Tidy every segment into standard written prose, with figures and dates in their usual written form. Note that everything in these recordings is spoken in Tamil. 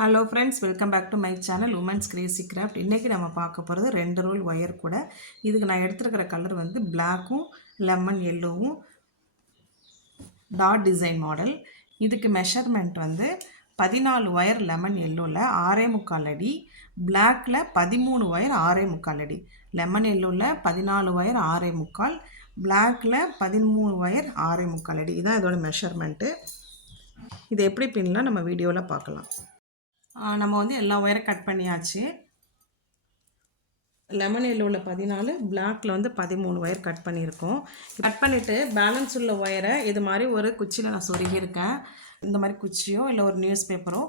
Hello friends, welcome back to my channel women's crazy craft. இன்றைக்கி நம்ம பார்க்க போகிறது 2 ரோல் ஒயர் கூட. இதுக்கு நான் எடுத்துருக்கிற கலர் வந்து பிளாக்கும் லெமன் எல்லோவும் டாட் டிசைன் மாடல். இதுக்கு மெஷர்மெண்ட் வந்து 14 ஒயர் லெமன் எல்லோவில் 6.25 அடி, பிளாக்கில் 13 ஒயர் 6.25 அடி. லெமன் எல்லோவில் 14 ஒயர் 6.25, பிளாக்கில் 13 ஒயர் 6.25 அடி. இதுதான் இதோட மெஷர்மெண்ட்டு. இது எப்படி பின்னலாம் நம்ம வீடியோவில் பார்க்கலாம். நம்ம வந்து எல்லா ஒயரை கட் பண்ணியாச்சு. லெமன் எல்லோவில் 14, பிளாக்கில் வந்து 13 ஒயர் கட் பண்ணியிருக்கோம். கட் பண்ணிவிட்டு பேலன்ஸ் உள்ள ஒயரை இது மாதிரி ஒரு குச்சியில் நான் சொருகியிருக்கேன். இந்த மாதிரி குச்சியோ இல்லை ஒரு நியூஸ் பேப்பரோ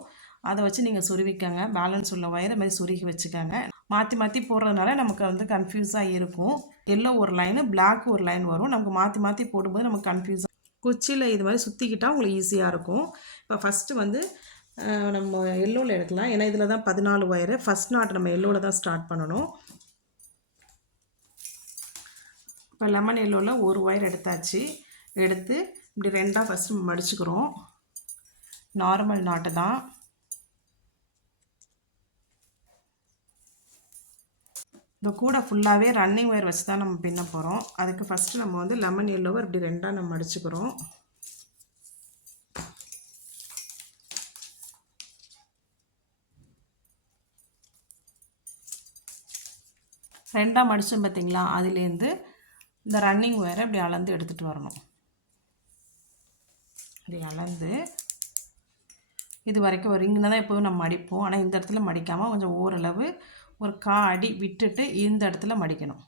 அதை வச்சு நீங்கள் சொருவிக்கங்க. பேலன்ஸ் உள்ள ஒயரை மாதிரி சொருகி வச்சுக்கோங்க. மாற்றி மாற்றி போடுறதுனால நமக்கு வந்து கன்ஃபியூஸாக இருக்கும். எல்லோ ஒரு லைனு, பிளாக் ஒரு லைன் வரும். நமக்கு மாற்றி மாற்றி போடும்போது நமக்கு கன்ஃபியூஸாக, குச்சியில் இது மாதிரி சுற்றிக்கிட்டால் உங்களுக்கு ஈஸியாக இருக்கும். இப்போ ஃபஸ்ட்டு வந்து நம்ம எல்லோவில் எடுக்கலாம். ஏன்னா இதில் தான் 14 ஒயரு. ஃபஸ்ட் நாட் நம்ம எல்லோவில் தான் ஸ்டார்ட் பண்ணணும். இப்போ லெமன் எல்லோவில் ஒரு ஒயர் எடுத்தாச்சு. எடுத்து இப்படி ரெண்டாக ஃபஸ்ட்டு மடிச்சுக்கிறோம். நார்மல் நாட்டு தான். இந்த கூட ஃபுல்லாகவே ரன்னிங் ஒயர் வச்சு தான் நம்ம பின்ன போகிறோம். அதுக்கு ஃபஸ்ட்டு நம்ம வந்து லெமன் எல்லோவை இப்படி ரெண்டாக நம்ம மடிச்சுக்கிறோம். ரெண்டாக மடித்தோம் பார்த்திங்களா, அதுலேருந்து இந்த ரன்னிங் ஒயரை இப்படி அளந்து எடுத்துகிட்டு வரணும். இப்படி அளந்து இது வரைக்கும் ஒரு இங்கே தான் எப்போதும் நம்ம மடிப்போம். ஆனால் இந்த இடத்துல மடிக்காமல் கொஞ்சம் ஓரளவு ஒரு 1/4 அடி விட்டுட்டு இந்த இடத்துல மடிக்கணும்.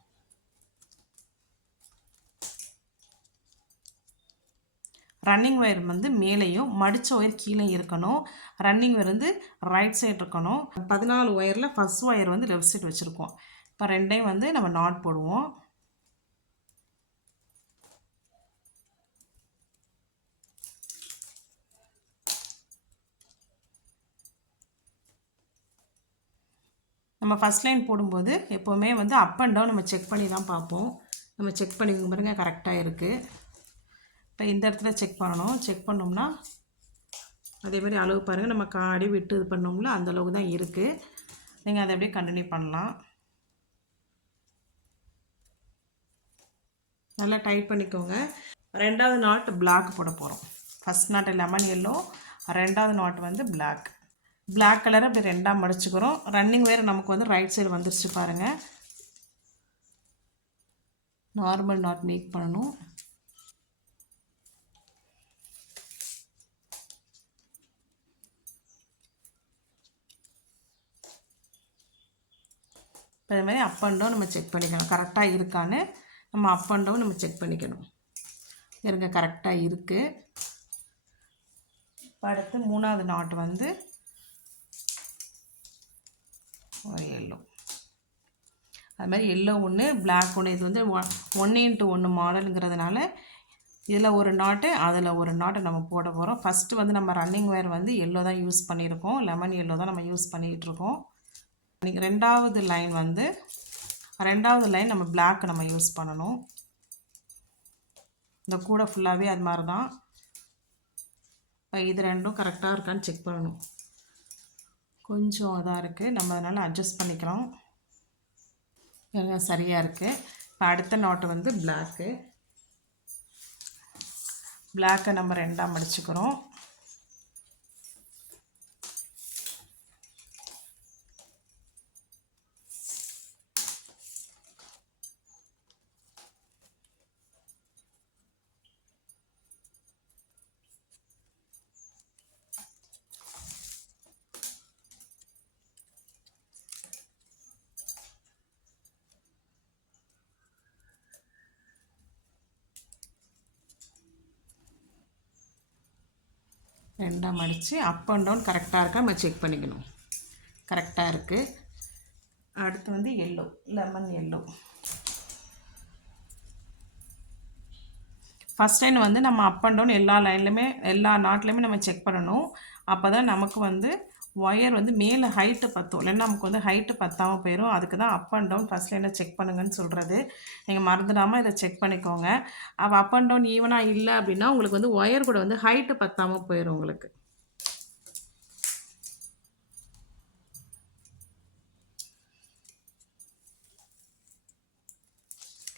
ரன்னிங் ஒயர் வந்து மேலேயும் மடித்த ஒயர் கீழே இருக்கணும். ரன்னிங் ஒயர் வந்து ரைட் சைடு இருக்கணும். 14 ஒயரில் ஃபஸ்ட் ஒயர் வந்து லெஃப்ட் சைடு வச்சுருக்கோம். இப்போ ரெண்டையும் வந்து நம்ம நாட் போடுவோம். நம்ம ஃபஸ்ட் லைன் போடும்போது எப்போவுமே வந்து அப் அண்ட் டவுன் நம்ம செக் பண்ணி தான் பார்ப்போம். நம்ம செக் பண்ணி பாருங்கள், கரெக்டாக இருக்குது. இப்போ இந்த இடத்துல செக் பண்ணணும். செக் பண்ணோம்னா அதேமாதிரி அளவு பாருங்கள், நம்ம காடி விட்டு இது பண்ணோம்ல அந்தளவுக்கு தான் இருக்குது. நீங்கள் அதை அப்படியே கண்டினியூ பண்ணலாம். நல்லா டைட் பண்ணிக்கோங்க. ரெண்டாவது நாட் பிளாக் போட போகிறோம். ஃபஸ்ட் நாட் லெமன் எல்லோ, ரெண்டாவது நாட் வந்து பிளாக். பிளாக் கலரை அப்படி ரெண்டாக மடிச்சுக்கிறோம். ரன்னிங் ஒயர் நமக்கு வந்து ரைட் சைடு வந்துருச்சு பாருங்கள். நார்மல் நாட் மேக் பண்ணணும். அதே மாதிரி அப் அண்ட் டவுன் நம்ம செக் பண்ணிக்கணும். கரெக்டாக இருக்கான்னு நம்ம அப் அண்ட் டவுன் நம்ம செக் பண்ணிக்கணும். இருங்க, கரெக்டாக இருக்குது. இப்போ அடுத்து மூணாவது நாட் வந்து எல்லோ. அது மாதிரி எல்லோ ஒன்று, பிளாக் ஒன்று. இது வந்து 1x1 மாடலுங்கிறதுனால இதில் ஒரு நாட்டு அதில் ஒரு நாட்டு நம்ம போட போகிறோம். ஃபஸ்ட்டு வந்து நம்ம ரன்னிங் ஒயர் வந்து எல்லோ தான் யூஸ் பண்ணியிருக்கோம். லெமன் எல்லோ தான் நம்ம யூஸ் பண்ணிகிட்ருக்கோம். இன்றைக்கி ரெண்டாவது லைன் நம்ம பிளாக் நம்ம யூஸ் பண்ணணும். இந்த கூட ஃபுல்லாகவே அது மாதிரி தான். இது ரெண்டும் கரெக்டாக இருக்கான்னு செக் பண்ணணும். கொஞ்சம் இதாக இருக்குது, நம்ம அதனால் அட்ஜஸ்ட் பண்ணிக்கலாம். சரியாக இருக்குது. இப்போ அடுத்த நாட்டு வந்து பிளாக்கை நம்ம ரெண்டாக மடிச்சுக்கிறோம். ரெண்டாக மடித்து அப் அண்ட் டவுன் கரெக்டாக இருக்கா நம்ம செக் பண்ணிக்கணும். கரெக்டாக இருக்குது. அடுத்து வந்து yellow, lemon yellow. First line வந்து நம்ம அப் அண்ட் டவுன் எல்லா லைன்லையுமே எல்லா நாட்லையுமே நம்ம செக் பண்ணணும். அப்போ தான் நமக்கு வந்து ஒயர் வந்து மேலே ஹைட்டு பற்றும். இல்லைன்னா நமக்கு வந்து ஹைட்டு பற்றாமல் போயிடும். அதுக்கு தான் அப் அண்ட் டவுன் ஃபஸ்ட் லைனை செக் பண்ணுங்கன்னு சொல்கிறது. நீங்கள் மறந்துடாமல் இதை செக் பண்ணிக்கோங்க. அப்போ அப் அண்ட் டவுன் ஈவனாக இல்லை அப்படின்னா உங்களுக்கு வந்து ஒயர் கூட வந்து ஹைட்டு பற்றாமல் போயிடும் உங்களுக்கு.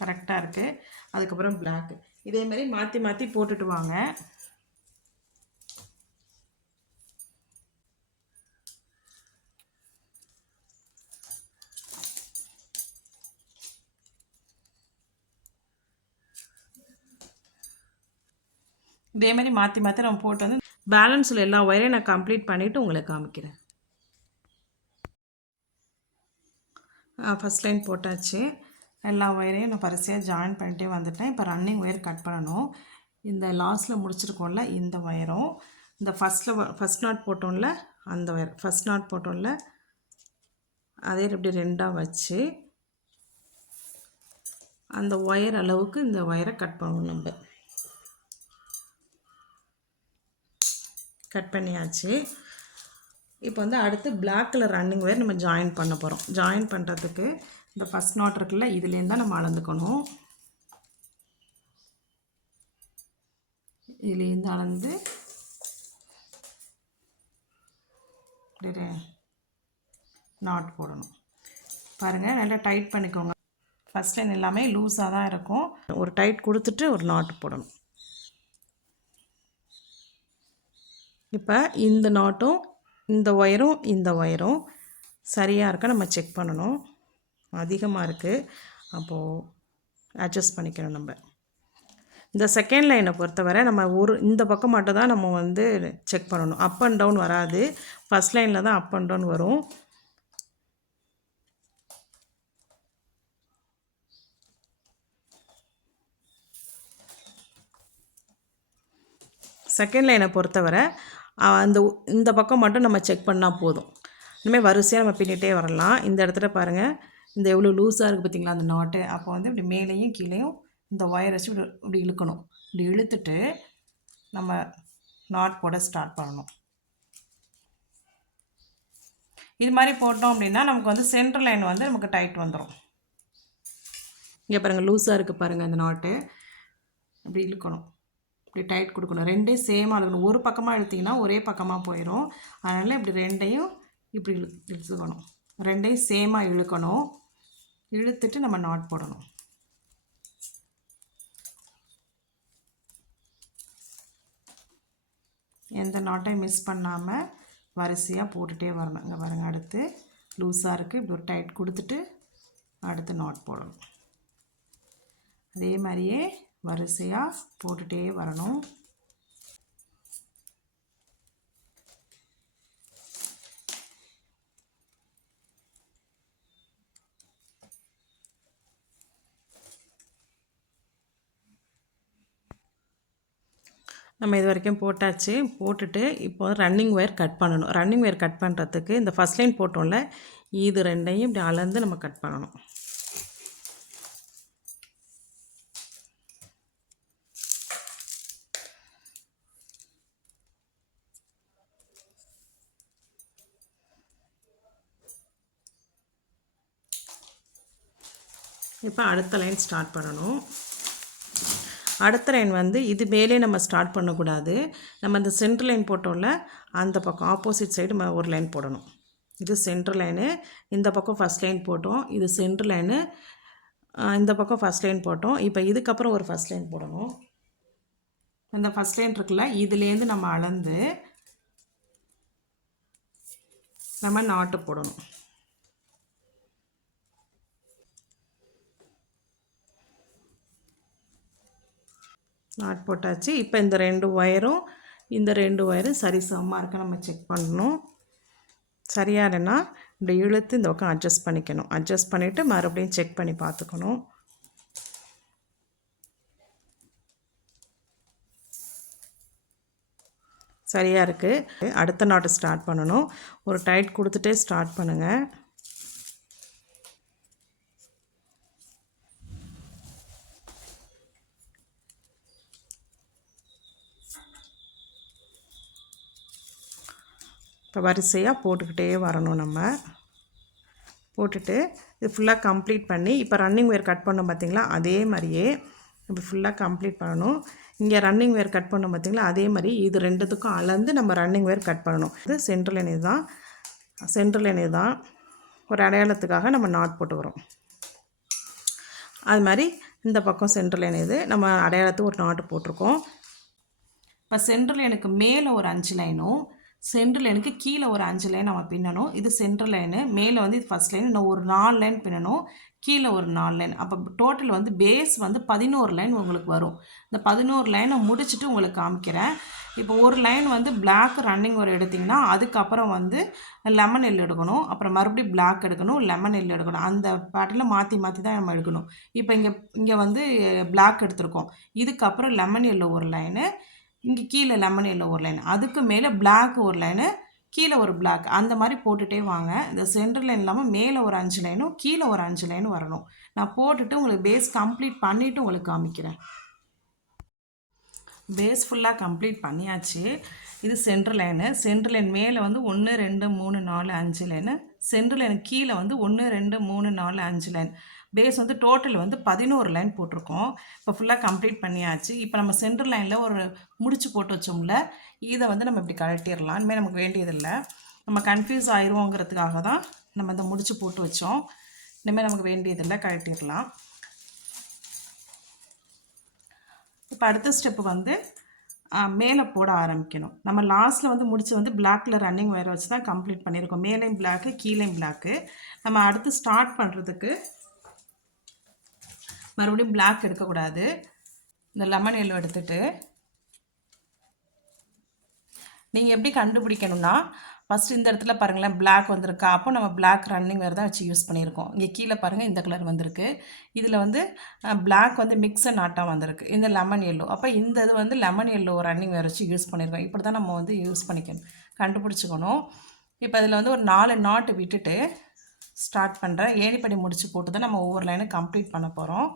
கரெக்டாக இருக்குது. அதுக்கப்புறம் பிளாக். இதே மாதிரி மாற்றி மாற்றி போட்டுட்டு வாங்க. இதே மாதிரி மாற்றி மாற்றி நம்ம போட்டு வந்து பேலன்ஸில் எல்லா ஒயரையும் நான் கம்ப்ளீட் பண்ணிவிட்டு உங்களுக்கு காமிக்கிறேன். ஃபஸ்ட் லைன் போட்டாச்சு. எல்லா ஒயரையும் நான் வரிசையாக ஜாயின் பண்ணிட்டே வந்துட்டேன். இப்போ ரன்னிங் ஒயர் கட் பண்ணணும். இந்த லாஸ்ட்டில் முடிச்சிருக்கோம்ல இந்த ஒயரும், இந்த ஃபஸ்ட் நாட் போட்டோம்ல அந்த ஒயர், ஃபஸ்ட் நாட் போட்டோம்ல அதே இப்படி ரெண்டாக வச்சு அந்த ஒயர் அளவுக்கு இந்த ஒயரை கட் பண்ணணும். நம்ம கட் பண்ணியாச்சு. இப்போ வந்து அடுத்து பிளாக் கலர் ரன்னிங் ஒயர் நம்ம ஜாயின் பண்ண போகிறோம். ஜாயின் பண்ணுறதுக்கு இந்த ஃபஸ்ட் நாட் இருக்குல்ல, இதுலேருந்து தான் நம்ம அளந்துக்கணும். இதுலேருந்து அளந்து நாட் போடணும். பாருங்கள், நல்லா டைட் பண்ணிக்கோங்க. ஃபஸ்ட் லைன் எல்லாமே லூஸாக தான் இருக்கும். ஒரு டைட் கொடுத்துட்டு ஒரு நாட் போடணும். இப்போ இந்த நாட்டும் இந்த ஒயரும் சரியாக இருக்க நம்ம செக் பண்ணணும். அதிகமாக இருக்குது, அப்போது அட்ஜஸ்ட் பண்ணிக்கணும். நம்ம இந்த செகண்ட் லைனை பொறுத்தவரை நம்ம இந்த பக்கம் மட்டும் தான் நம்ம வந்து செக் பண்ணணும். அப் அண்ட் டவுன் வராது. ஃபஸ்ட் லைனில் தான் அப் அண்ட் டவுன் வரும். செகண்ட் லைனை பொறுத்தவரை இந்த பக்கம் மட்டும் நம்ம செக் பண்ணால் போதும். இனிமேல் வரிசையாக நம்ம பின்னிட்டே வரலாம். இந்த இடத்துல பாருங்கள், இந்த எவ்வளோ லூஸாக இருக்குது பார்த்திங்களா அந்த நாட்டு. அப்போ வந்து இப்படி மேலேயும் கீழேயும் இந்த ஒயர் வச்சு இப்படி இழுக்கணும். இப்படி இழுத்துட்டு நம்ம நாட் போட ஸ்டார்ட் பண்ணணும். இது மாதிரி போட்டோம் அப்படின்னா நமக்கு வந்து சென்டர் லைன் வந்து நமக்கு டைட் வந்துடும். இங்கே பாருங்கள், லூஸாக இருக்குது பாருங்கள் அந்த நாட்டு. இப்படி இழுக்கணும், இப்படி டைட் கொடுக்கணும். ரெண்டே சேமாக இழுக்கணும். ஒரு பக்கமாக இழுத்திங்கன்னா ஒரே பக்கமாக போயிடும். அதனால் இப்படி ரெண்டையும் இப்படி இழுத்துக்கணும். ரெண்டையும் சேமாக இழுக்கணும். இழுத்துட்டு நம்ம நாட் போடணும். எந்த நாட்டையும் மிஸ் பண்ணாமல் வரிசையாக போட்டுகிட்டே வரணும். இங்கே பாருங்கள், அடுத்து லூஸாக இருக்குது, இப்படி ஒரு டைட் கொடுத்துட்டு அடுத்து நாட் போடணும். அதே மாதிரியே வரிசையாக போட்டுகிட்டே வரணும். நம்ம இது வரைக்கும் போட்டாச்சு. போட்டுட்டு இப்போ ரன்னிங் ஒயர் கட் பண்ணணும். ரன்னிங் ஒயர் கட் பண்ணுறதுக்கு இந்த ஃபஸ்ட் லைன் போட்டோம்ல, இது ரெண்டையும் இப்படி அளந்து நம்ம கட் பண்ணணும். இப்போ அடுத்த லைன் ஸ்டார்ட் பண்ணணும். அடுத்த லைன் வந்து இது மேலே நம்ம ஸ்டார்ட் பண்ணக்கூடாது. நம்ம இந்த சென்டர் லைன் போட்டோம்ல, அந்த பக்கம் ஆப்போசிட் சைடு நம்ம ஒரு லைன் போடணும். இது சென்டர் லைனு, இந்த பக்கம் ஃபஸ்ட் லைன் போட்டோம். இது சென்டர் லைனு, இந்த பக்கம் ஃபஸ்ட் லைன் போட்டோம். இப்போ இதுக்கப்புறம் ஒரு ஃபஸ்ட் லைன் போடணும். இந்த ஃபஸ்ட் லைன் இருக்குல்ல, இதுலேருந்து நம்ம அளந்து நம்ம நாட்டு போடணும். நாட் போட்டாச்சு. இப்போ இந்த ரெண்டு ஒயரும் சரிசமமாக இருக்க நம்ம செக் பண்ணணும். சரியா இல்லைன்னா இப்படி இழுத்து இந்த பக்கம் அட்ஜஸ்ட் பண்ணிக்கணும். அட்ஜஸ்ட் பண்ணிவிட்டு மறுபடியும் செக் பண்ணி பார்த்துக்கணும். சரியாக இருக்குது. அடுத்த நாட்டு ஸ்டார்ட் பண்ணணும். ஒரு டைட் கொடுத்துட்டே ஸ்டார்ட் பண்ணுங்கள். இப்போ வரிசையாக போட்டுக்கிட்டே வரணும். நம்ம போட்டுட்டு இது ஃபுல்லாக கம்ப்ளீட் பண்ணி இப்போ ரன்னிங் வேர் கட் பண்ணோம் பார்த்திங்களா, அதே மாதிரியே இப்போ ஃபுல்லாக கம்ப்ளீட் பண்ணணும். இங்கே ரன்னிங் வேர் கட் பண்ணோம் பார்த்திங்களா, அதே மாதிரி இது ரெண்டுத்துக்கும் அளந்து நம்ம ரன்னிங் வேர் கட் பண்ணணும். இது சென்ட்ரல் லைன் தான் ஒரு அடையாளத்துக்காக நம்ம நாட் போட்டு வரோம். அது மாதிரி இந்த பக்கம் சென்ட்ரல் லைன் இது நம்ம அடையாளத்துக்கு ஒரு நாட்டு போட்டிருக்கோம். இப்போ சென்ட்ரல் லைனுக்கு மேலே ஒரு 5 லைனும் சென்ட்ரல் லைனுக்கு கீழே ஒரு 5 லைன் நம்ம பின்னணும். இது சென்ட்ரல் லைனு, மேலே வந்து இது ஃபஸ்ட் லைன், இன்னும் ஒரு 4 லைன் பின்னணும், கீழே ஒரு 4 லைன். அப்போ டோட்டல் வந்து பேஸ் வந்து 11 லைன் உங்களுக்கு வரும். இந்த 11 லைனை முடிச்சுட்டு உங்களுக்கு காமிக்கிறேன். இப்போ ஒரு லைன் வந்து பிளாக் ரன்னிங் ஒரு எடுத்திங்கன்னா அதுக்கப்புறம் வந்து லெமன் எல் எடுக்கணும், அப்புறம் மறுபடியும் பிளாக் எடுக்கணும், லெமன் எல் எடுக்கணும். அந்த பேட்டர்னில் மாற்றி மாற்றி தான் நம்ம எடுக்கணும். இப்போ இங்கே வந்து பிளாக் எடுத்திருக்கோம், இதுக்கப்புறம் லெமன் எல்லோ ஒரு லைனு, இங்கே கீழே லெமன் எல்லோ ஒரு லைன், அதுக்கு மேலே பிளாக் ஒரு லைனு, கீழே ஒரு பிளாக், அந்த மாதிரி போட்டுகிட்டே வாங்க. இந்த சென்டர் லைன் இல்லாமல் மேலே ஒரு 5 லைனும் கீழே ஒரு 5 லைனும் வரணும். நான் போட்டுட்டு உங்களுக்கு பேஸ் கம்ப்ளீட் பண்ணிவிட்டு உங்களுக்கு காமிக்கிறேன். பேஸ் ஃபுல்லாக கம்ப்ளீட் பண்ணியாச்சு. இது சென்டர் லைனு. சென்டர் லைன் மேலே வந்து 1 2 3 4 5 லைனு, சென்டர் லைன் கீழே வந்து 1 2 3 4 5 லைன். பேஸ் வந்து டோட்டல் வந்து 11 லைன் போட்டிருக்கோம். இப்போ ஃபுல்லாக கம்ப்ளீட் பண்ணியாச்சு. இப்போ நம்ம சென்டர் லைனில் ஒரு முடிச்சு போட்டு வச்சோம்ல, இதை வந்து நம்ம இப்படி கழட்டிடலாம். இனிமேல் நமக்கு வேண்டியதில்லை, நம்ம கன்ஃபியூஸ் ஆயிடுவோங்கிறதுக்காக தான் நம்ம இந்த முடிச்சு போட்டு வச்சோம். இனிமேல் நமக்கு வேண்டியதில்லை, கழட்டிடலாம். இப்போ அடுத்த ஸ்டெப்பு வந்து மேலே போட ஆரம்பிக்கணும். நம்ம லாஸ்ட்டில் வந்து முடிச்சு வந்து பிளாக் கலர் ரன்னிங் ஒயர் வச்சு தான் கம்ப்ளீட் பண்ணியிருக்கோம். மேலேயும் பிளாக்கு, கீழேயும் பிளாக்கு. நம்ம அடுத்து ஸ்டார்ட் பண்ணுறதுக்கு மறுபடியும் பிளாக் எடுக்கக்கூடாது. இந்த லெமன் எல்லோ எடுத்துகிட்டு நீங்கள் எப்படி கண்டுபிடிக்கணும்னா, ஃபஸ்ட்டு இந்த இடத்துல பாருங்களேன் பிளாக் வந்திருக்கா, அப்போ நம்ம பிளாக் ரன்னிங் வேறு தான் வச்சு யூஸ் பண்ணியிருக்கோம். இங்கே கீழே பாருங்கள் இந்த கலர் வந்திருக்கு, இதில் வந்து பிளாக் வந்து மிக்சர் நாட்டாக வந்திருக்கு, இந்த லெமன் எல்லோ. அப்போ இந்த இது வந்து லெமன் எல்லோ ரன்னிங் வேறு வச்சு யூஸ் பண்ணியிருக்கோம். இப்படி தான் நம்ம வந்து யூஸ் பண்ணிக்கணும், கண்டுபிடிச்சிக்கணும். இப்போ அதில் வந்து ஒரு 4 நாட்டு விட்டுட்டு ஸ்டார்ட் பண்ணுறேன். ஏணிப்படி முடிச்சு போட்டு தான் நம்ம ஒவ்வொரு லைனும் கம்ப்ளீட் பண்ண போகிறோம்.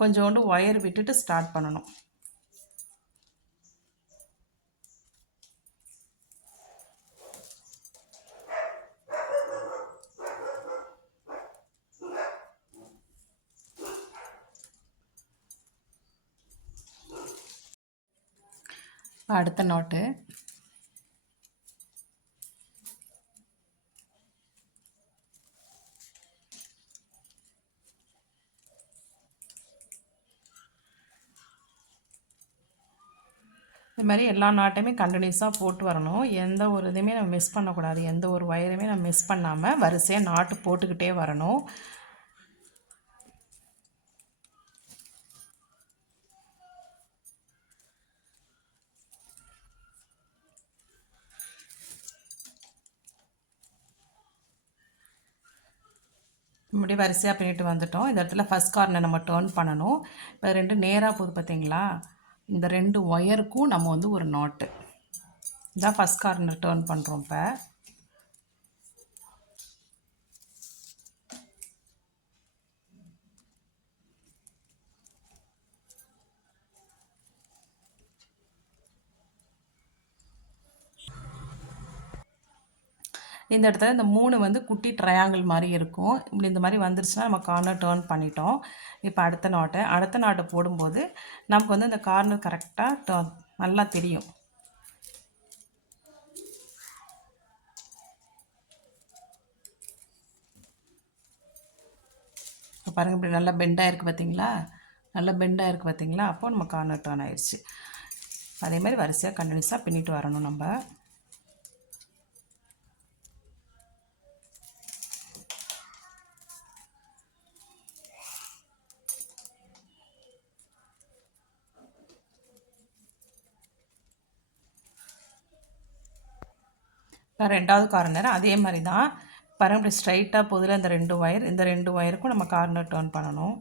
கொஞ்சோண்டு ஒயர் விட்டுட்டு ஸ்டார்ட் பண்ணணும். அடுத்த நாட்டு இது மாதிரி எல்லா நாட்டையுமே கண்டினியூஸாக போட்டு வரணும். எந்த ஒரு இதையுமே நம்ம மிஸ் பண்ணக்கூடாது. எந்த ஒரு ஒயரையுமே நம்ம மிஸ் பண்ணாமல் வரிசையாக நாட்டு போட்டுக்கிட்டே வரணும். இப்படி வரிசையாக பண்ணிட்டு வந்துட்டோம். இந்த இடத்துல ஃபஸ்ட் கார்னர் நம்ம டேர்ன் பண்ணணும். இப்போ 2 நேராக போகுது பார்த்தீங்களா, இந்த 2 ஒயருக்கும் நம்ம வந்து ஒரு நாட்டு, இதான் ஃபஸ்ட் கார்னர் டேர்ன் பண்ணுறோம். இந்த இடத்துல இந்த 3 வந்து குட்டி ட்ரையாங்கிள் மாதிரி இருக்கும். இப்படி இந்த மாதிரி வந்துருச்சுன்னா நம்ம கார்னர் டேர்ன் பண்ணிட்டோம். இப்போ அடுத்த நாட்டை போடும்போது நமக்கு வந்து இந்த கார்னர் கரெக்டாக டேர்ன் நல்லா தெரியும். இப்போ பாருங்கள், இப்படி நல்லா பெண்டாக இருக்குது பார்த்தீங்களா, நல்லா பெண்டாக இருக்குது பார்த்தீங்களா, அப்போது நம்ம கார்னர் டேர்ன் ஆயிடுச்சு. அதே மாதிரி வரிசையாக கண்டினியூஸாக பின்னிட்டு வரணும் நம்ம. ரெண்டாவது கார்னர் அதே மாதிரி தான் பாருங்கள், இப்படி ஸ்ட்ரைட்டாக போதில் இந்த 2 ஒயர், இந்த 2 ஒயருக்கும் நம்ம கார்னர் டேர்ன் பண்ணணும்.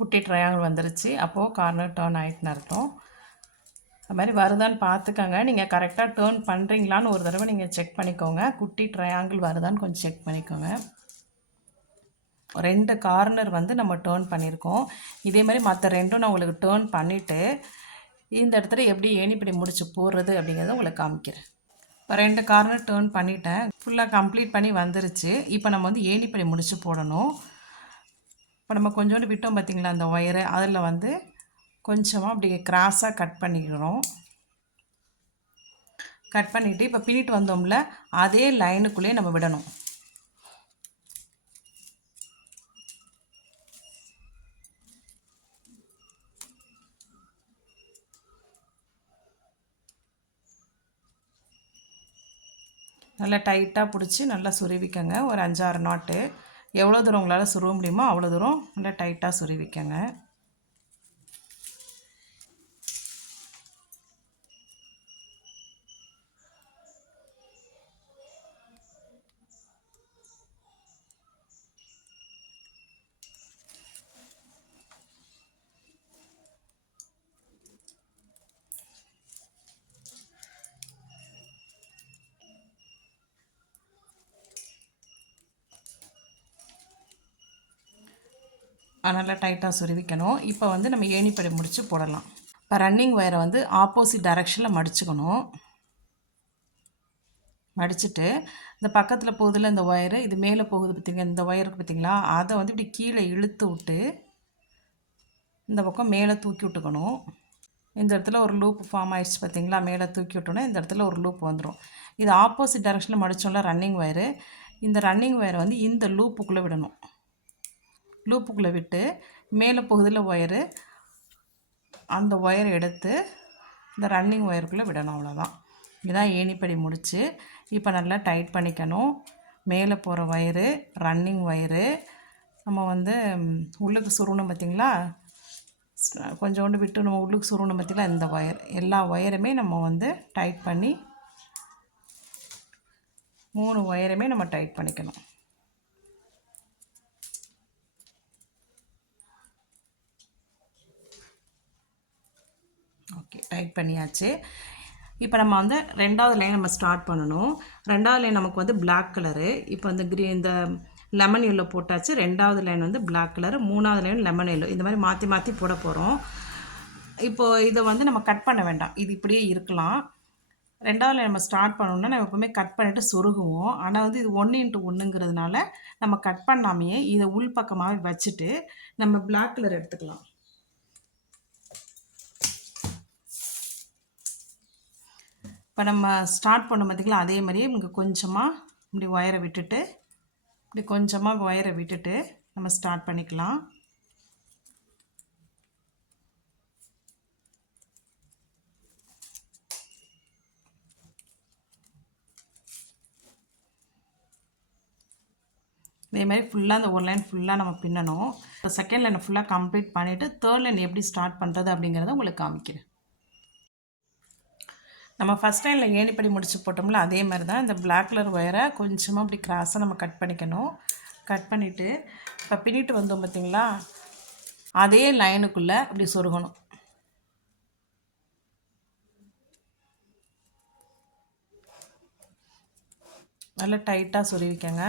குட்டி ட்ரையாங்கிள் வந்துருச்சு, அப்போது கார்னர் டேர்ன் ஆகிட்டுன்னு அர்த்தம். அது மாதிரி வருதான்னு பார்த்துக்கோங்க. நீங்கள் கரெக்டாக டேர்ன் பண்ணுறீங்களான்னு ஒரு தடவை நீங்கள் செக் பண்ணிக்கோங்க. குட்டி ட்ரையாங்கிள் வருதான்னு கொஞ்சம் செக் பண்ணிக்கோங்க. 2 கார்னர் வந்து நம்ம டேர்ன் பண்ணியிருக்கோம். இதே மாதிரி மற்ற 2ம் நான் உங்களுக்கு டேர்ன் பண்ணிவிட்டு இந்த இடத்துல எப்படி ஏணிப்படி முடிச்சு போடுறது அப்படிங்கிறத உங்களுக்கு காமிக்கிறேன். இப்போ 2 கார்னர் டேர்ன் பண்ணிட்டேன், ஃபுல்லாக கம்ப்ளீட் பண்ணி வந்துருச்சு. இப்போ நம்ம வந்து ஏணிப்படி முடிச்சு போடணும். இப்போ நம்ம கொஞ்சோண்டு விட்டோம் பார்த்திங்களா அந்த ஒயரு, அதில் வந்து கொஞ்சமாக அப்படி கிராஸாக கட் பண்ணிக்கிறோம். கட் பண்ணிவிட்டு இப்போ பின்னிட்டு வந்தோம்ல அதே லைனுக்குள்ளேயே நம்ம விடணும். நல்லா டைட்டாக பிடிச்சி நல்லா சுருவிக்கங்க. ஒரு 5-6 நாட்டு எவ்வளோ தூரம் உங்களால் சுருவ முடியுமோ அவ்வளோ தூரம் நல்லா டைட்டாக சுருவிக்கங்க. நல்லா டைட்டாக சுருவிக்கணும். இப்போ வந்து நம்ம ஏணிப்படி முடித்து போடலாம். இப்போ ரன்னிங் ஒயரை வந்து ஆப்போசிட் டைரெக்ஷனில் மடிச்சுக்கணும். மடிச்சுட்டு இந்த பக்கத்தில் போகுதில்ல இந்த ஒயரு, இது மேலே போகுது பார்த்திங்க, இந்த ஒயருக்கு பார்த்திங்களா, அதை வந்து இப்படி கீழே இழுத்து விட்டு இந்த பக்கம் மேலே தூக்கி விட்டுக்கணும். இந்த இடத்துல ஒரு லூப் ஃபார்ம் ஆகிடுச்சு பார்த்திங்களா, மேலே தூக்கி விட்டோன்னே இந்த இடத்துல ஒரு லூப் வந்துடும். இது ஆப்போசிட் டைரெக்ஷனில் மடித்தோம்ல ரன்னிங் ஒயரு, இந்த ரன்னிங் ஒயரை வந்து இந்த லூப்புக்குள்ளே விடணும். லூப்புக்குள்ளே விட்டு மேலே போகுதில்ல ஒயரு, அந்த ஒயரை எடுத்து இந்த ரன்னிங் ஒயருக்குள்ளே விடணும். அவ்வளோதான். இதுதான் ஏணிப்படி முடிச்சு. இப்போ நல்லா டைட் பண்ணிக்கணும். மேலே போகிற ஒயரு ரன்னிங் ஒயரு நம்ம வந்து உள்ளுக்கு சுருணும் பார்த்திங்களா, கொஞ்சோண்டு விட்டு நம்ம உள்ளுக்கு சுருணும் பார்த்திங்களா, இந்த ஒயர் எல்லா ஒயருமே நம்ம வந்து டைட் பண்ணி 3 ஒயருமே நம்ம டைட் பண்ணிக்கணும். ஓகே, டைட் பண்ணியாச்சு. இப்போ நம்ம வந்து 2வது லைன் நம்ம ஸ்டார்ட் பண்ணணும். 2வது லைன் நமக்கு வந்து பிளாக் கலரு. இப்போ வந்து இந்த லெமன் எல்லோ போட்டாச்சு. 2வது லைன் வந்து பிளாக் கலரு, 3வது லைன் லெமன் எல்லோ. இந்த மாதிரி மாற்றி மாற்றி போட போகிறோம். இப்போது இதை வந்து நம்ம கட் பண்ண வேண்டாம், இது இப்படியே இருக்கலாம். 2வது லைன் நம்ம ஸ்டார்ட் பண்ணோம்னா நம்ம எப்போவுமே கட் பண்ணிவிட்டு சொருகுவோம். ஆனால் வந்து இது 1x1ங்கிறதுனால நம்ம கட் பண்ணாமையே இதை உள் பக்கமாகவே வச்சுட்டு நம்ம பிளாக் கலர் எடுத்துக்கலாம். இப்போ நம்ம ஸ்டார்ட் பண்ண பார்த்திங்களா, அதே மாதிரியே இங்கே கொஞ்சமாக இப்படி ஒயரை விட்டுட்டு இப்படி கொஞ்சமாக ஒயரை விட்டுட்டு நம்ம ஸ்டார்ட் பண்ணிக்கலாம். இதே மாதிரி ஃபுல்லாக அந்த ஒரு லைன் ஃபுல்லாக நம்ம பின்னணும். இப்போ செகண்ட் லைனை ஃபுல்லாக கம்ப்ளீட் பண்ணிவிட்டு தேர்ட் லைன் எப்படி ஸ்டார்ட் பண்ணுறது அப்படிங்கிறத உங்களுக்கு காமிக்கிறேன். நம்ம ஃபஸ்ட் லைனில் ஏணிப்படி முடிச்சு போட்டோம்ல அதே மாதிரி தான் இந்த பிளாக் கலர் ஒயரை கொஞ்சமாக அப்படி கிராஸாக நம்ம கட் பண்ணிக்கணும். கட் பண்ணிவிட்டு இப்போ பின்னிட்டு வந்தோம் பார்த்திங்களா, அதே லைனுக்குள்ளே அப்படி சொருகணும். நல்லா டைட்டாக சொருவிக்கங்க.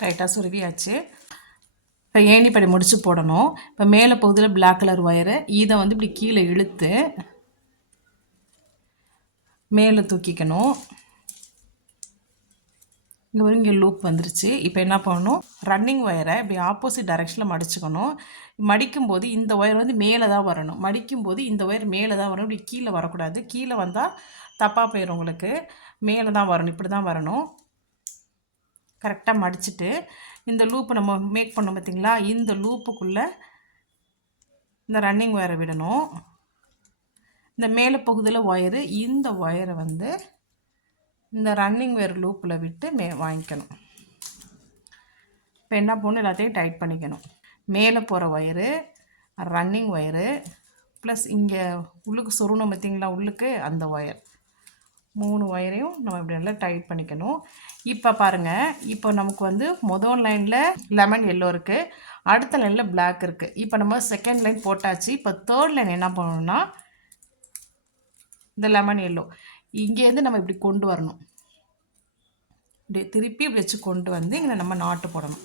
டைட்டாக சுருவியாச்சு. இப்போ ஏணிப்படி முடிச்சு போடணும். இப்போ மேலே போகுதில் பிளாக் கலர் ஒயரு, இதை வந்து இப்படி கீழே இழுத்து மேலே தூக்கிக்கணும். இங்கே லூப் வந்துருச்சு. இப்போ என்ன பண்ணணும், ரன்னிங் ஒயரை இப்படி ஆப்போசிட் டைரெக்ஷனில் மடிச்சுக்கணும். மடிக்கும்போது இந்த ஒயர் வந்து மேலே தான் வரணும். மடிக்கும்போது இந்த ஒயர் மேலே தான் வரணும், இப்படி கீழே வரக்கூடாது. கீழே வந்தால் தப்பாக போயிடும் உங்களுக்கு. மேலே தான் வரணும், இப்படி தான் வரணும். கரெக்டாக மடிச்சுட்டு இந்த லூப்பை நம்ம மேக் பண்ணோம் பார்த்திங்களா, இந்த லூப்புக்குள்ளே இந்த ரன்னிங் ஒயரை விடணும். இந்த மேலே போகுதில் ஒயரு, இந்த ஒயரை வந்து இந்த ரன்னிங் ஒயர் லூப்பில் விட்டு வாங்கிக்கணும். இப்போ என்ன பண்ணணும், எல்லாத்தையும் டைட் பண்ணிக்கணும். மேலே போகிற ஒயரு ரன்னிங் ஒயரு ப்ளஸ் இங்கே உள்ளுக்கு சொருணும் பார்த்திங்களா, உள்ளுக்கு அந்த ஒயர் 3 ஒயரையும் நம்ம இப்படி நல்லா டைட் பண்ணிக்கணும். இப்போ பாருங்கள், இப்போ நமக்கு வந்து முதல் லைனில் லெமன் எல்லோ இருக்குது, அடுத்த லைனில் பிளாக் இருக்குது. இப்போ நம்ம செகண்ட் லைன் போட்டாச்சு. இப்போ தேர்ட் லைன் என்ன பண்ணணும்னா இந்த லெமன் எல்லோ இங்கேருந்து நம்ம இப்படி கொண்டு வரணும். இப்படி திருப்பி இப்படி வச்சு கொண்டு வந்து இங்கே நம்ம நாட்டு போடணும்.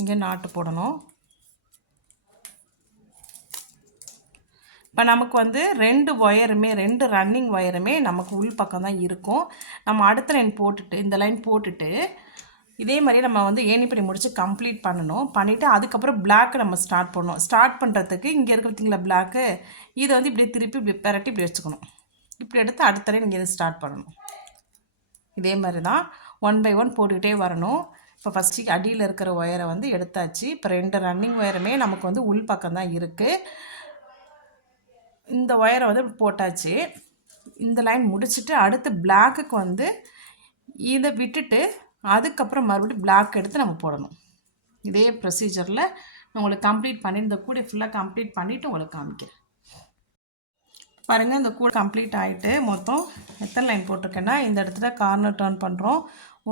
இங்கே நாட்டு போடணும். இப்போ நமக்கு வந்து 2 ஒயருமே 2 ரன்னிங் ஒயருமே நமக்கு உள் பக்கம் தான் இருக்கும். நம்ம அடுத்த லைன் போட்டுட்டு இந்த லைன் போட்டுட்டு இதே மாதிரி நம்ம வந்து ஏணிப்படி முடித்து கம்ப்ளீட் பண்ணணும். பண்ணிவிட்டு அதுக்கப்புறம் பிளாக்கு நம்ம ஸ்டார்ட் பண்ணணும். ஸ்டார்ட் பண்ணுறதுக்கு இங்கே இருக்க பார்த்திங்களா பிளாக்கு, இதை வந்து இப்படி திருப்பி இப்படி பெரட்டி இப்படி வச்சுக்கணும். இப்படி எடுத்து அடுத்த லைன் இங்கே ஸ்டார்ட் பண்ணணும். இதே மாதிரி தான் 1 by 1 போட்டுக்கிட்டே வரணும். இப்போ ஃபஸ்ட்டு அடியில் இருக்கிற ஒயரை வந்து எடுத்தாச்சு. இப்போ 2 ரன்னிங் ஒயருமே நமக்கு வந்து உள் பக்கம் தான் இருக்குது. இந்த ஒயரை வந்து போட்டாச்சு. இந்த லைன் முடிச்சுட்டு அடுத்து பிளாக்குக்கு வந்து இதை விட்டுட்டு அதுக்கப்புறம் மறுபடியும் பிளாக் எடுத்து நம்ம போடணும். இதே ப்ரொசீஜரில் உங்களுக்கு கம்ப்ளீட் பண்ணி இந்த கூடை ஃபுல்லாக கம்ப்ளீட் பண்ணிவிட்டு உங்களுக்கு காமிக்கிறேன். பாருங்கள், இந்த கூடை கம்ப்ளீட் ஆகிட்டு மொத்தம் எத்தனை லைன் போட்டிருக்கேன்னா இந்த இடத்துல கார்னர் டர்ன் பண்ணுறோம்.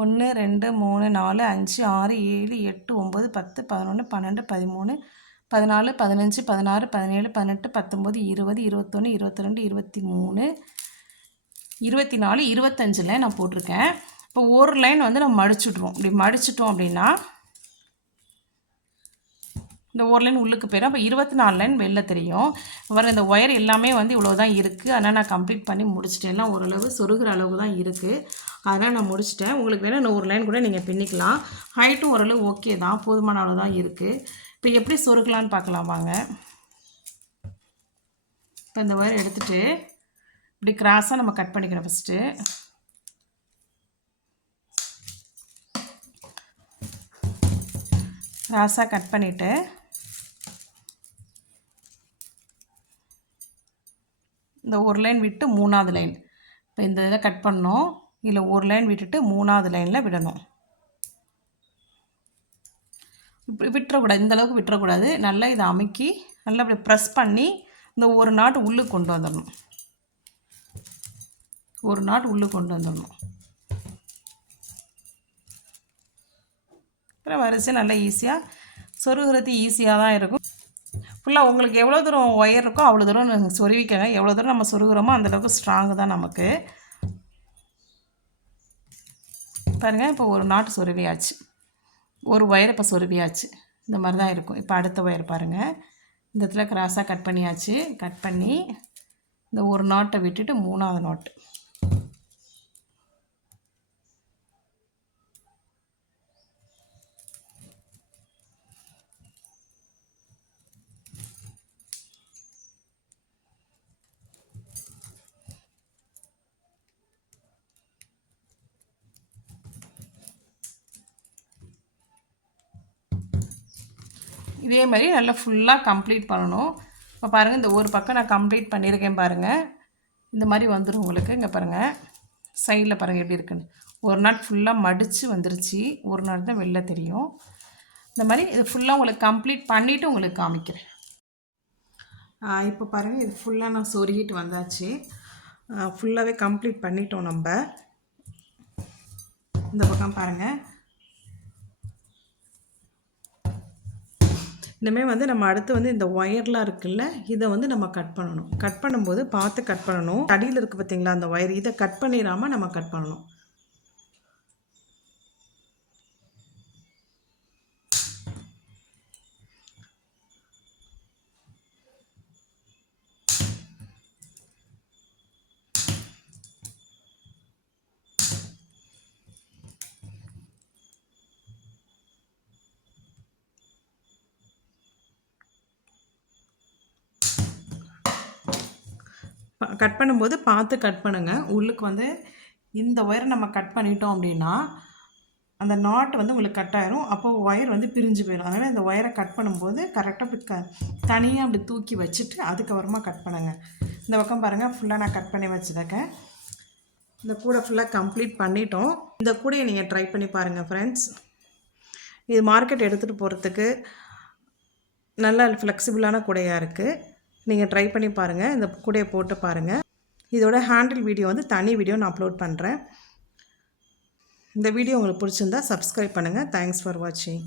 1 2 3 4 5 6 7 8 9 10 11 12 13 14 15 16 17 18 19 20 21 22 23 24 25 நான் போட்டிருக்கேன். இப்போ ஒரு லைன் வந்து நம்ம மடிச்சுட்ருவோம். இப்படி மடிச்சிட்டோம் அப்படின்னா இந்த ஒரு லைன் உள்ளுக்கு போயிடும். அப்போ 24 லைன் வெளில தெரியும். வர இந்த ஒயர் எல்லாமே வந்து இவ்வளோ தான் இருக்குது. அதனால் நான் கம்ப்ளீட் பண்ணி முடிச்சிட்டேன். எல்லாம் ஓரளவு சொருகிற அளவு தான் இருக்குது. அதனால் நான் முடிச்சிட்டேன். உங்களுக்கு வேணால் இன்னும் ஒரு லைன் கூட நீங்கள் பின்னிக்கலாம். ஹைட்டும் ஓரளவு ஓகே தான், போதுமான அளவு தான் இருக்குது. இப்போ எப்படி சொருகலான்னு பார்க்கலாம் வாங்க. இப்போ இந்த ஒயர் எடுத்துகிட்டு இப்படி கிராஸாக நம்ம கட் பண்ணிக்கணும். ஃபஸ்ட்டு கிராஸாக கட் பண்ணிவிட்டு இந்த ஒரு லைன் விட்டு 3வது லைன் இப்போ இந்த இதை கட் பண்ணோம். இதில் ஒரு லைன் விட்டுட்டு 3வது லைனில் விடணும். இப்படி விட்டுறக்கூடாது, இந்தளவுக்கு விட்டுறக்கூடாது. நல்லா இதை அமுக்கி நல்லா இப்படி ப்ரெஸ் பண்ணி இந்த ஒரு நாட் உள்ளுக்கு கொண்டு வந்துடணும். ஒரு நாட் உள்ளுக்கு கொண்டு வந்துடணும். அப்புறம் வரிசை நல்லா ஈஸியாக சொருகிறது ஈஸியாக தான் இருக்கும். ஃபுல்லாக உங்களுக்கு எவ்வளோ தூரம் ஒயர் இருக்கோ அவ்வளோ தூரம் நீங்கள் சொருவிக்கங்க. எவ்வளோ தூரம் நம்ம சொருகிறோமோ அந்தளவுக்கு ஸ்ட்ராங்கு தான் நமக்கு. பாருங்கள், இப்போ ஒரு நாட்டு சொருவியாச்சு, ஒரு ஒயர் இப்போ சொருவியாச்சு. இந்த மாதிரி தான் இருக்கும். இப்போ அடுத்த ஒயர் பாருங்கள், இந்த இடத்துல கிராஸாக கட் பண்ணியாச்சு. கட் பண்ணி இந்த ஒரு நாட்டை விட்டுட்டு 3வது நாட்டு இதே மாதிரி நல்லா ஃபுல்லாக கம்ப்ளீட் பண்ணணும். இப்போ பாருங்கள், இந்த ஒரு பக்கம் நான் கம்ப்ளீட் பண்ணியிருக்கேன் பாருங்கள். இந்த மாதிரி வந்துடும் உங்களுக்கு. இங்கே பாருங்கள், சைடில் பாருங்கள் எப்படி இருக்குன்னு. ஒரு நாட் ஃபுல்லாக மடித்து வந்துருச்சு, ஒரு நாட் தான் வெளில தெரியும். இந்த மாதிரி இது ஃபுல்லாக உங்களுக்கு கம்ப்ளீட் பண்ணிவிட்டு உங்களுக்கு காமிக்கிறேன். இப்போ பாருங்கள், இது ஃபுல்லாக நான் சொருகிட்டு வந்தாச்சு. ஃபுல்லாகவே கம்ப்ளீட் பண்ணிட்டோம் நம்ம. இந்த பக்கம் பாருங்கள், இனிமேல் வந்து நம்ம அடுத்து வந்து இந்த ஒயர்லாம் இருக்குல்ல, இதை வந்து நம்ம கட் பண்ணணும். கட் பண்ணும்போது பார்த்து கட் பண்ணணும். அடியில் இருக்குது பார்த்தீங்களா அந்த ஒயர், இதை கட் பண்ணிடாமல் நம்ம கட் பண்ணணும். கட் பண்ணும்போது பார்த்து கட் பண்ணுங்கள். உள்ளுக்கு வந்து இந்த ஒயரை நம்ம கட் பண்ணிட்டோம் அப்படின்னா அந்த நாட் வந்து உங்களுக்கு கட் ஆயிரும். அப்போது ஒயர் வந்து பிரிஞ்சு போயிடும். அதனால் இந்த ஒயரை கட் பண்ணும்போது கரெக்டாக இப்படி தனியாக அப்படி தூக்கி வச்சுட்டு அதுக்கப்புறமா கட் பண்ணுங்கள். இந்த பக்கம் பாருங்கள், ஃபுல்லாக நான் கட் பண்ணி வச்சுருக்கேன். இந்த கூடை ஃபுல்லாக கம்ப்ளீட் பண்ணிட்டோம். இந்த கூடையை நீங்கள் ட்ரை பண்ணி பாருங்கள் ஃப்ரெண்ட்ஸ். இது மார்க்கெட் எடுத்துகிட்டு போகிறதுக்கு நல்ல ஃப்ளெக்சிபிளான கூடையாக இருக்குது. நீங்கள் ட்ரை பண்ணி பாருங்கள், இந்த கூடையை போட்டு பாருங்கள். இதோட ஹேண்டில் வீடியோ வந்து தனி வீடியோ நான் அப்லோட் பண்ணுறேன். இந்த வீடியோ உங்களுக்கு பிடிச்சிருந்தா சப்ஸ்கிரைப் பண்ணுங்கள். தேங்க்ஸ் ஃபார் வாட்சிங்.